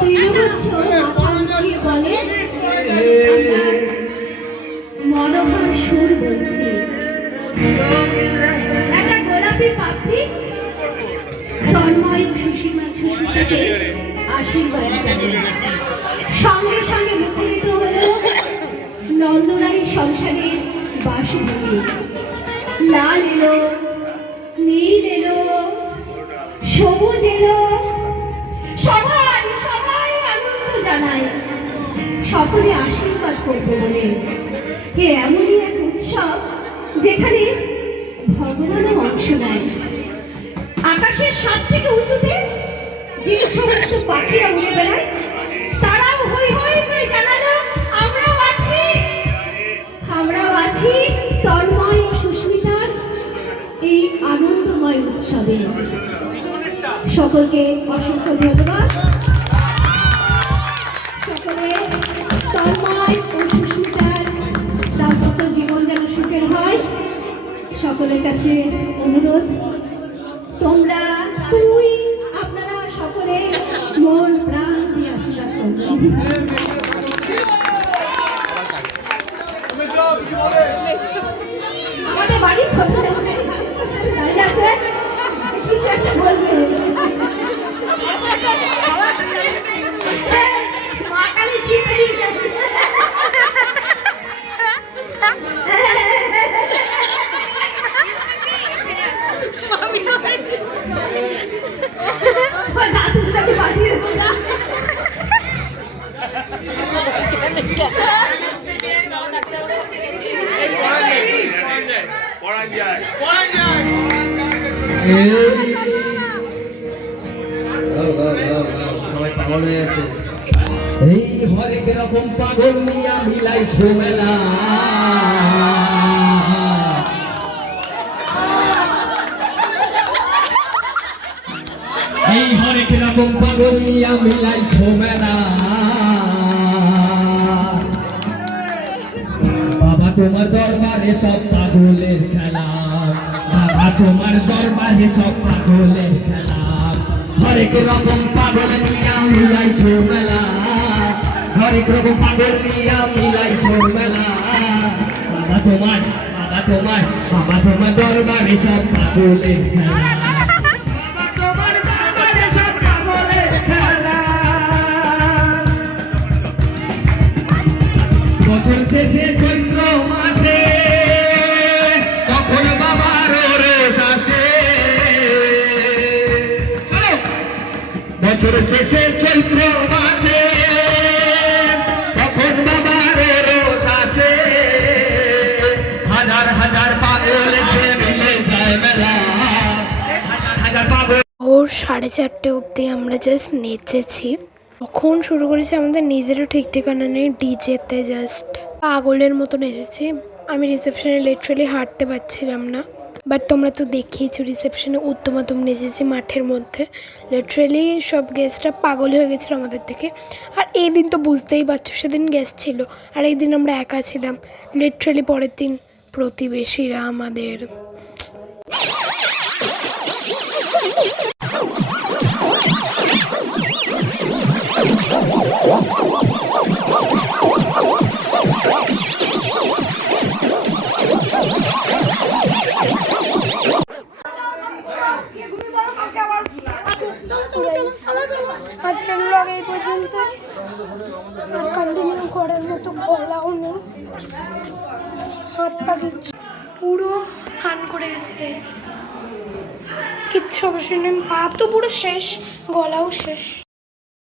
তৃণগুচ্ছ মাথা উঁচিয়ে বলে, মনোহর সুর বলছি, একটা গোলাপি পাখি তন্ময় সুশীতাকে আশীর্বাদ জানায়। সঙ্গে সঙ্গে মুখরিত হল নন্দরানীর সংসারের বাসভূমি। লাল এলো, নীল এলো, সবুজ এলো, সবাই সবাই আনন্দ জানায়, সকলে আশীর্বাদ করবে বলে। এ এমনই এক উৎসব যেখানে ভগবানও অংশ নেয়। আকাশের সব থেকে উঁচুতে যে সমস্ত পাখিরা উড়ে বেড়ায় তারাও হই হই করে জানালো, আমরাও আছি, আমরাও আছি তন্ময় ও সুস্মিতার এই আনন্দময় উৎসবে। সকলকে অসংখ্য ধন্যবাদ। সকলে তন্ময় ও সুস্মিতার দাম্পত্য জীবন যেন সুখের হয়, সকলের কাছে অনুরোধ, তোমরা আপনারা সকলে মন প্রাণ দিয়ে আশীর্বাদ করবেন। আমাদের বাড়ির ছোট দাঁড়িয়ে আছে, কিছু একটা বলবে। মা কালী কি বেরিয়ে যাচ্ছে। এই হরেক রকম পাগল নিয়া মিলাইছো মেলা, এই হরেক রকম পাগল নিয়া মিলাইছো মেলা। বাবা তোমার দরবারে সব পাগলের খেলা, বাবা তোমার দরবারে সব পাগলের খেলা। হরেক রকম পাগল নিয়া মিলাইছো মেলা, হরেক রকম পাগল নিয়া মিলাইছো মেলা। বাবা তোমার দরবারে সব পাগলের খেলা, বাবা তোমার দরবারে সব পাগলের খেলা। বছর শেষে চৈত্র মাসে তখন বাবার রোষ আসে, বছর শেষে চৈত্র মাসে তখন বাবার রোষ আসে। হাজার হাজার পাগল এসে মিলে যায় মেলা, হাজার হাজার পাগল। ওর 4:30 অবধি আমরা জাস্ট নেচেছি। কখন শুরু করেছি আমাদের নিজেরও ঠিক ঠিকানা নেই। ডিজেতে জাস্ট পাগলের মতো নেচেছি। আমি রিসেপশনে লিটারালি হাঁটতে পারছিলাম না, বাট তোমরা তো দেখিয়েছো রিসেপশনে উত্তমাতম নেচেছি মাঠের মধ্যে। লিটারালি সব গেস্টরা পাগল হয়ে গেছিলো আমাদের থেকে। আর এই দিন তো বুঝতেই পারছো, সেদিন গেস্ট ছিল আর এই দিন আমরা একা ছিলাম। লিটারালি পরের দিন প্রতিবেশীরা আমাদের আজকের ব্লগ এই পর্যন্ত। কন্টিনিউ করার মতো বলাও নেই, হাত পা পুরো স্নান করে গেছে, কিচ্ছু অবশ্যই নেই। পা তো পুরো শেষ, গলাও শেষ।